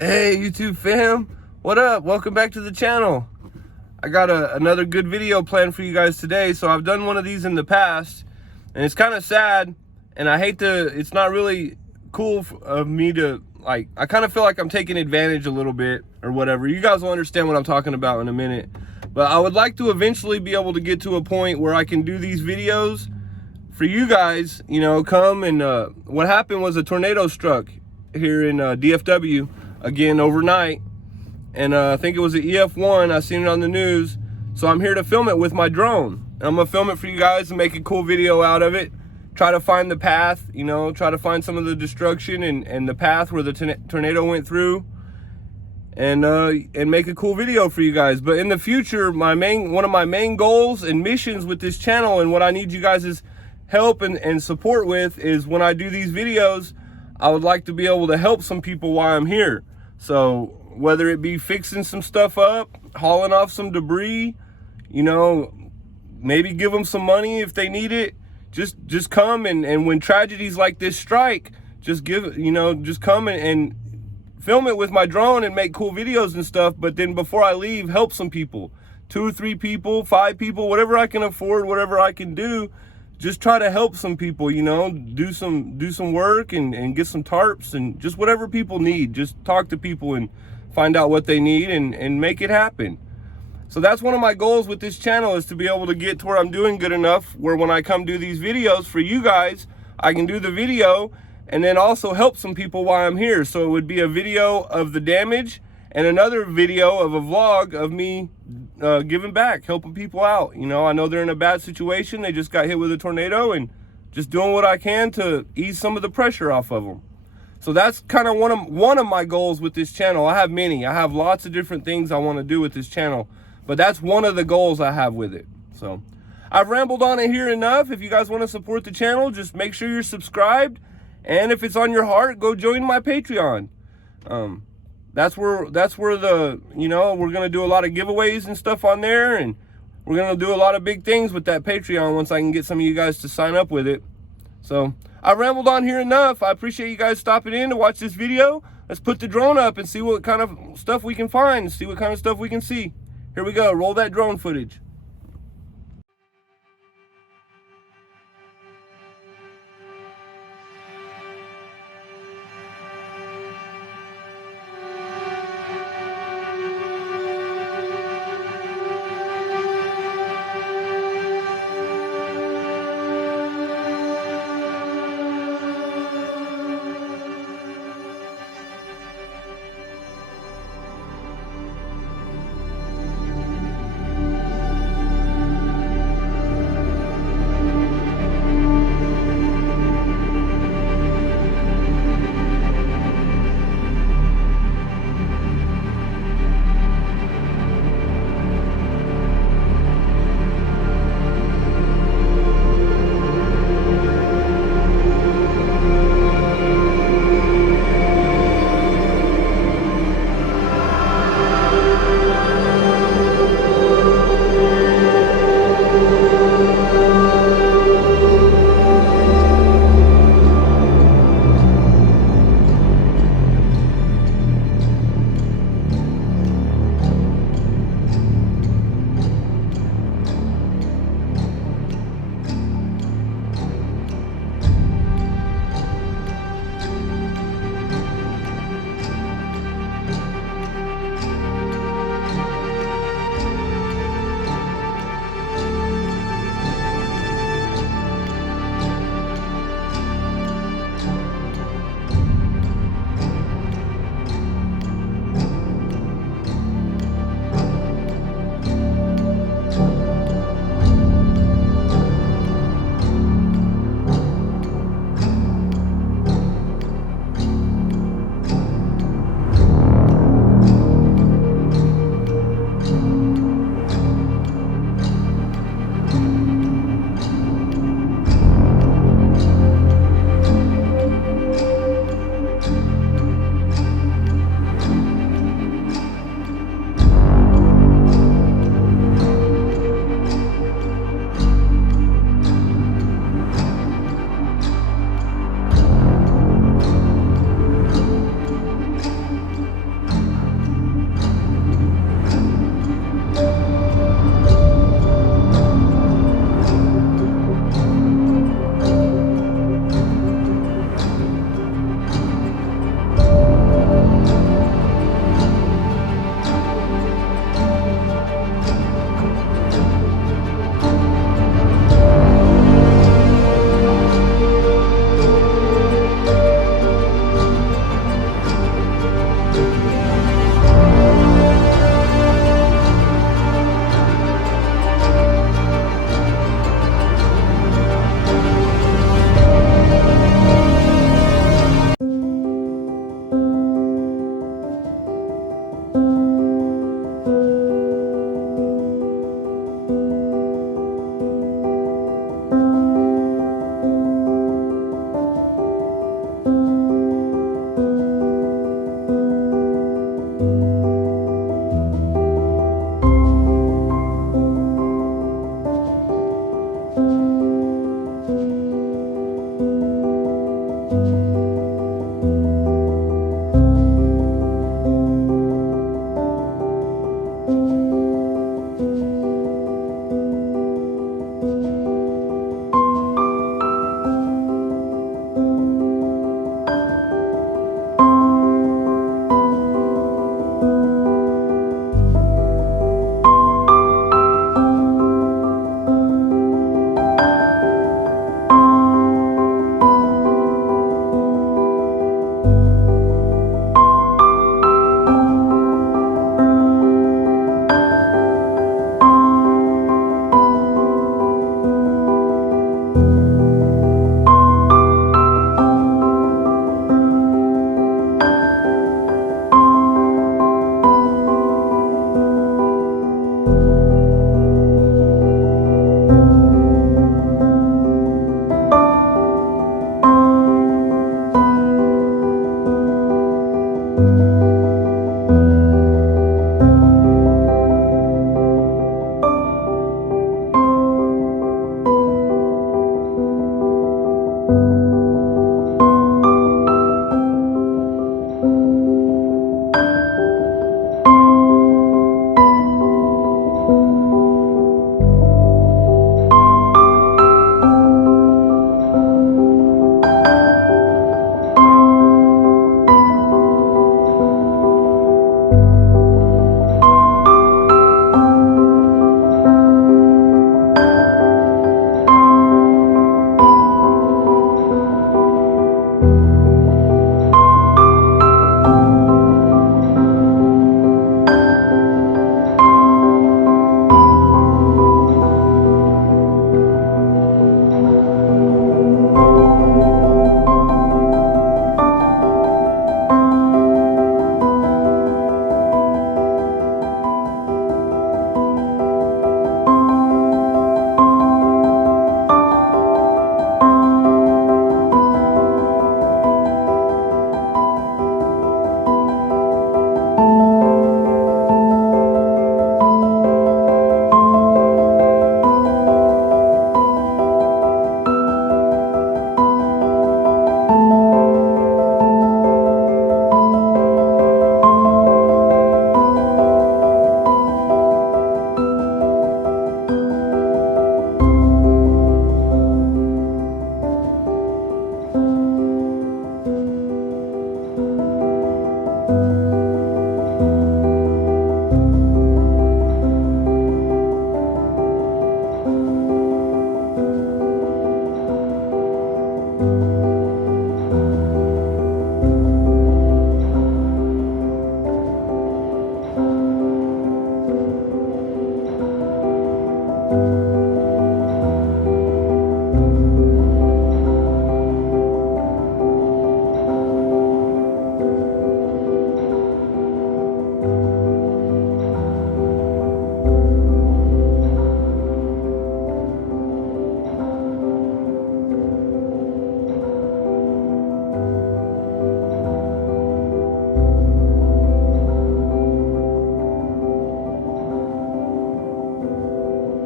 Hey YouTube fam, what up? Welcome back to the channel. I got another good video planned for you guys today. So I've done one of these in the past and it's kind of sad, and I hate to, it's not really cool of me to, like, I kind of feel like I'm taking advantage a little bit or whatever. You guys will understand what I'm talking about in a minute. But I would like to eventually be able to get to a point where I can do these videos for you guys, you know, come and what happened was a tornado struck here in DFW again overnight, and I think it was an EF1. I seen it on the news, so I'm here to film it with my drone. And I'm gonna film it for you guys and make a cool video out of it. Try to find the path, you know, try to find some of the destruction and the path where the tornado went through, and make a cool video for you guys. But in the future, one of my main goals and missions with this channel, and what I need you guys' help and support with, is when I do these videos, I would like to be able to help some people while I'm here. So whether it be fixing some stuff up, hauling off some debris, you know, maybe give them some money if they need it. Just come and when tragedies like this strike, just come and film it with my drone and make cool videos and stuff. But then before I leave, help some people, 2 or 3 people, 5 people, whatever I can afford, whatever I can do. Just try to help some people, you know, do some work and get some tarps and just whatever people need. Just talk to people and find out what they need and make it happen. So that's one of my goals with this channel, is to be able to get to where I'm doing good enough where when I come do these videos for you guys, I can do the video and then also help some people while I'm here. So it would be a video of the damage and another video of a vlog of me giving back, helping people out. You know, I know they're in a bad situation. They just got hit with a tornado, and just doing what I can to ease some of the pressure off of them. So that's kind of one of my goals with this channel. I have many. I have lots of different things I want to do with this channel, but that's one of the goals I have with it. So I've rambled on it here enough. If you guys want to support the channel, just make sure you're subscribed, and if it's on your heart, go join my Patreon. That's where the, you know, we're going to do a lot of giveaways and stuff on there, and we're going to do a lot of big things with that Patreon once I can get some of you guys to sign up with it. So I rambled on here enough. I appreciate you guys stopping in to watch this video. Let's put the drone up and see what kind of stuff we can find, see what kind of stuff we can see. Here we go. Roll that drone footage. you.